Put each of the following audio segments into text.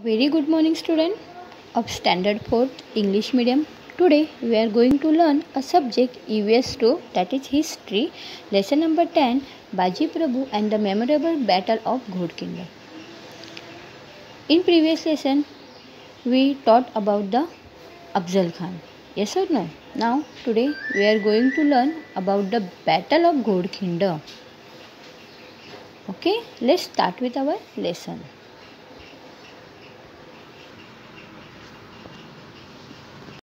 A very good morning, student of Standard 4th English Medium. Today we are going to learn a subject EVS 2, that is history, lesson number 10, Baji Prabhu and the memorable battle of Ghodkinda. In previous lesson we taught about the Afzal Khan. Yes or no? Now today we are going to learn about the battle of Ghodkinda. Okay, let's start with our lesson.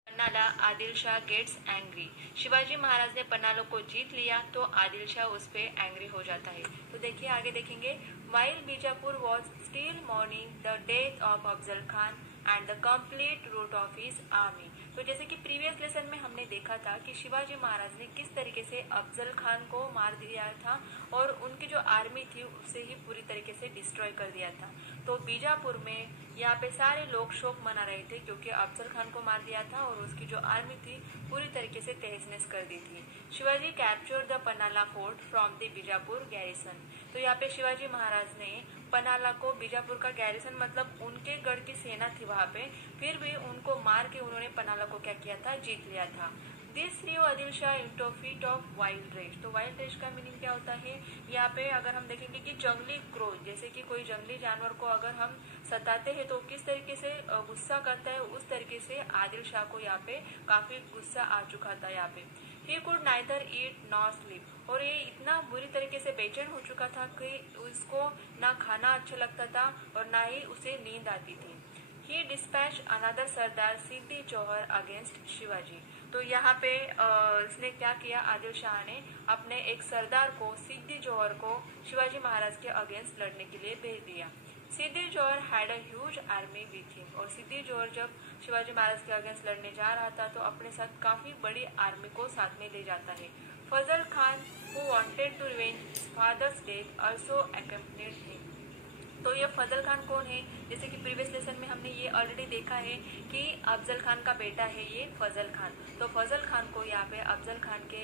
Panhala Adil Shah gets angry. Shivaji Maharaj ने पन्नाला को जीत लिया तो आदिल शाह उस पे angry हो जाता है। तो देखिए आगे देखेंगे, while Bijapur was still mourning the death of Afzal Khan and the complete rout of his army. तो जैसे कि प्रीवियस लेसन में हमने देखा था कि शिवाजी महाराज ने किस तरीके से अफजल खान को मार दिया था और उनकी जो आर्मी थी उसे ही पूरी तरीके से डिस्ट्रॉय कर दिया था। तो बीजापुर में यहाँ पे सारे लोग शोक मना रहे थे क्योंकि अफजल खान को मार दिया था और उसकी जो आर्मी थी पूरी तरीके से तहस नहस कर दी थी। Shivaji captured the Panhala fort from the Bijapur garrison. तो यहाँ पे शिवाजी महाराज ने पन्नाला को, बीजापुर का गैरिसन मतलब उनके गढ़ की सेना थी वहां पे, फिर भी उनको मार के उन्होंने पन्नाला को क्या किया था, जीत लिया था। This threw Adil Shah into fits of wild rage. तो वाइल्ड रेज का मीनिंग क्या होता है, यहाँ पे अगर हम देखेंगे कि जंगली क्रोध, जैसे कि कोई जंगली जानवर को अगर हम सताते हैं तो किस तरीके से गुस्सा करता है, उस तरीके से आदिल शाह को यहाँ पे काफी गुस्सा आ चुका था। यहाँ पे he could neither eat nor sleep, और ये इतना बुरी तरीके से बेचैन हो चुका था कि उसको ना खाना अच्छा लगता था और ना ही उसे नींद आती थी। ही डिस्पैच अनदर सरदार सिद्दी जौहर अगेंस्ट शिवाजी। तो यहाँ पे इसने क्या किया, आदिल शाह ने अपने एक सरदार को, सिद्दी जौहर को शिवाजी महाराज के अगेंस्ट लड़ने के लिए भेज दिया। Siddi Jauhar had a huge army with him. और सिद्दी जौहर जब शिवाजी महाराज के अगेंस्ट लड़ने जा रहा था तो अपने साथ काफी बड़ी आर्मी को साथ में ले जाता है। फजल Khan who wanted to revenge his father's death also accompanied him। तो ये फजल खान कौन है, जैसे कि प्रीवियस लेसन में हमने ये ऑलरेडी देखा है कि अफजल खान का बेटा है ये फजल खान। तो फजल खान को यहाँ पे अफजल खान के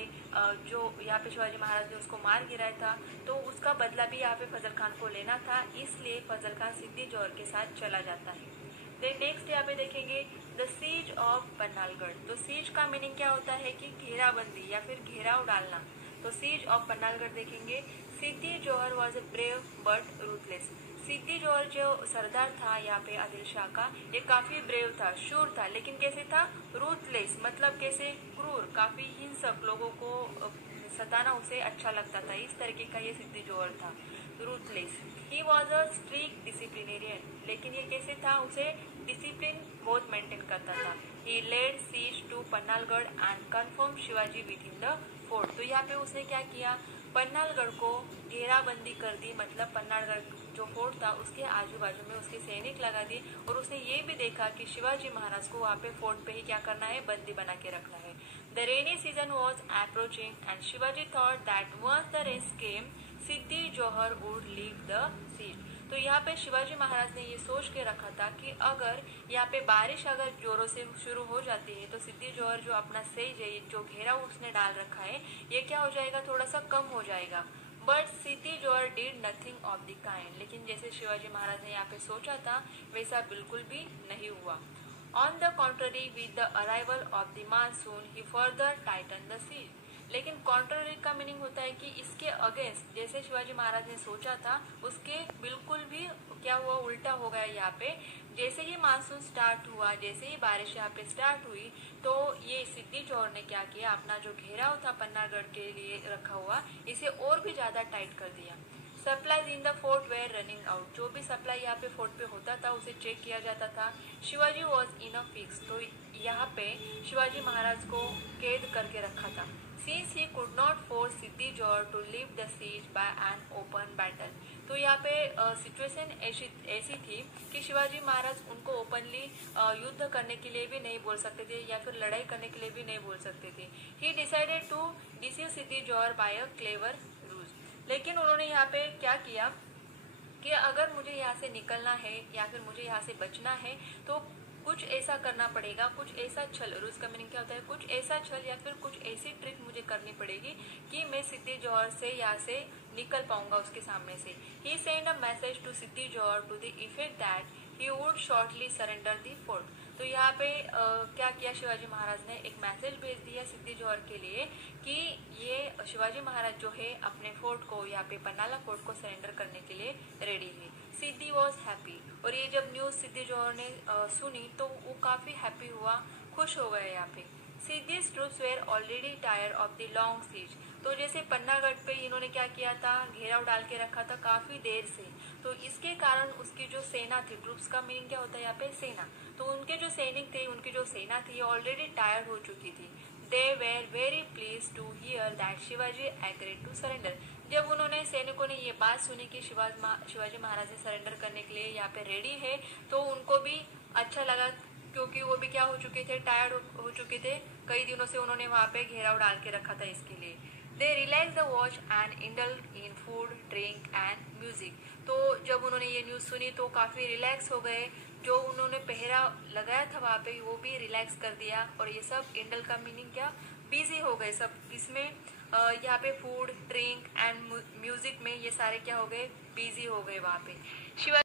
जो यहाँ पे शिवाजी महाराज ने उसको मार गिराया था तो उसका बदला भी यहाँ पे फजल खान को लेना था, इसलिए फजल खान सिद्दी जौहर के साथ चला जाता है। देन नेक्स्ट यहाँ पे देखेंगे द सीज ऑफ पन्नालगढ़। तो सीज का मीनिंग क्या होता है कि घेराबंदी या फिर घेराव डालना। तो सीज ऑफ पन्नालगढ़ देखेंगे, Siddi Jauhar was a brave but ruthless. Siddi Jauhar जो सरदार था यहाँ पे आदिल शाह का, ये काफी ब्रेव था, शूर था, लेकिन कैसे था, रूथलेस मतलब कैसे, क्रूर, काफी हिंसक, लोगों को सताना उसे अच्छा लगता था, इस तरीके का ये सिद्दी जौहर था, ruthless. He was a strict disciplinarian, लेकिन ये कैसे था, उसे डिसिप्लिन बहुत मेंटेन करता था। He laid siege to Panhalgad and confirm Shivaji within the fort. तो यहाँ पे उसने क्या किया, पन्नालगढ़ को घेराबंदी कर दी, मतलब पन्नालगढ़ जो फोर्ट था उसके आजू बाजू में उसके सैनिक लगा दिए और उसने ये भी देखा कि शिवाजी महाराज को वहाँ पे फोर्ट पे ही क्या करना है, बंदी बना के रखना है। The rainy season was approaching and Shivaji thought that once the rain came Siddi Jauhar would leave the seat. तो यहाँ पे शिवाजी महाराज ने ये सोच के रखा था कि अगर यहाँ पे बारिश अगर जोरों से शुरू हो जाती है तो सिद्दी जौहर जो अपना सेज है, जो घेरा उसने डाल रखा है, ये क्या हो जाएगा, थोड़ा सा कम हो जाएगा। But Siddi Jauhar did nothing of the kind. लेकिन जैसे शिवाजी महाराज ने यहाँ पे सोचा था वैसा बिल्कुल भी नहीं हुआ। On the contrary with the arrival of the monsoon he further tightened the siege. लेकिन कॉन्ट्ररी का मीनिंग होता है कि इसके अगेंस्ट, जैसे शिवाजी महाराज ने सोचा था उसके बिल्कुल भी क्या हुआ, उल्टा हो गया। यहाँ पे जैसे ही मानसून स्टार्ट हुआ, जैसे ही बारिश यहाँ पे स्टार्ट हुई तो ये सिद्दी जौहर ने क्या किया, अपना जो घेराव था पन्नागढ़ के लिए रखा हुआ, इसे और भी ज्यादा टाइट कर दिया। Supplies in the fort were running out. जो भी सप्लाई यहाँ पे फोर्ट पे होता था उसे चेक किया जाता था। Shivaji was in a fix. तो यहाँ पे शिवाजी महाराज को कैद करके रखा था। Since he could not force Siddi Johar to leave the siege by an open battle। तो यहाँ पे सिचुएशन ऐसी थी कि शिवाजी महाराज उनको ओपनली युद्ध करने के लिए भी नहीं बोल सकते थे या फिर लड़ाई करने के लिए भी नहीं बोल सकते थे। He decided to deceive Siddi Johar by a clever ruse। लेकिन उन्होंने यहाँ पे क्या किया कि अगर मुझे यहाँ से निकलना है या फिर मुझे यहाँ से बचना है तो कुछ ऐसा करना पड़ेगा, कुछ ऐसा छल, रूस का मीनिंग क्या होता है, कुछ ऐसा छल या फिर कुछ ऐसी ट्रिक मुझे करनी पड़ेगी कि मैं सिद्दी जौहर से यहाँ से निकल पाऊंगा उसके सामने से। He send a message to Siddi Jauhar to the effect that he would shortly surrender the fort। तो यहाँ पे क्या किया शिवाजी महाराज ने, एक मैसेज भेज दिया सिद्दी जोहर के लिए कि ये शिवाजी महाराज जो है अपने फोर्ट को, यहाँ पे पन्नाला फोर्ट को सरेंडर करने के लिए रेडी है। सिद्दी वॉज हैप्पी, और ये जब न्यूज सिद्दी जोहर ने सुनी तो वो काफी हैप्पी हुआ, खुश हो गए। यहाँ पे Siddi's troops were already tired of the long siege. तो जैसे पन्नागढ़ पे इन्होंने क्या किया था, घेराव डाल के रखा था काफी देर से, तो इसके कारण उसकी जो सेना थी, ट्रूप्स का मीनिंग क्या होता है यहाँ पे, सेना, तो उनके जो सैनिक थे, उनकी जो सेना थी, ऑलरेडी टायर्ड हो चुकी थी। They were very pleased to hear that Shivaji agreed to surrender. जब उन्होंने सैनिकों ने ये बात सुनी कि शिवाजी महाराज ने सरेंडर करने के लिए यहाँ पे रेडी है, तो उनको भी अच्छा लगा, क्योंकि वो भी क्या हो चुके थे, टायर्ड हो चुके थे, कई दिनों से उन्होंने वहां पे घेराव डाल के रखा था इसके लिए। They relax the watch and indulge in food, drink and music. तो जब उन्होंने ये न्यूज सुनी तो काफी रिलैक्स हो गए, जो उन्होंने पहरा लगाया था वहां पे वो भी रिलैक्स कर दिया, और ये सब इंडल का मीनिंग क्या, बिजी हो गए सब इसमें, यहाँ पे फूड, ड्रिंक एंड म्यूजिक में ये सारे क्या हो गए, बिजी हो गए वहां पे। शिवा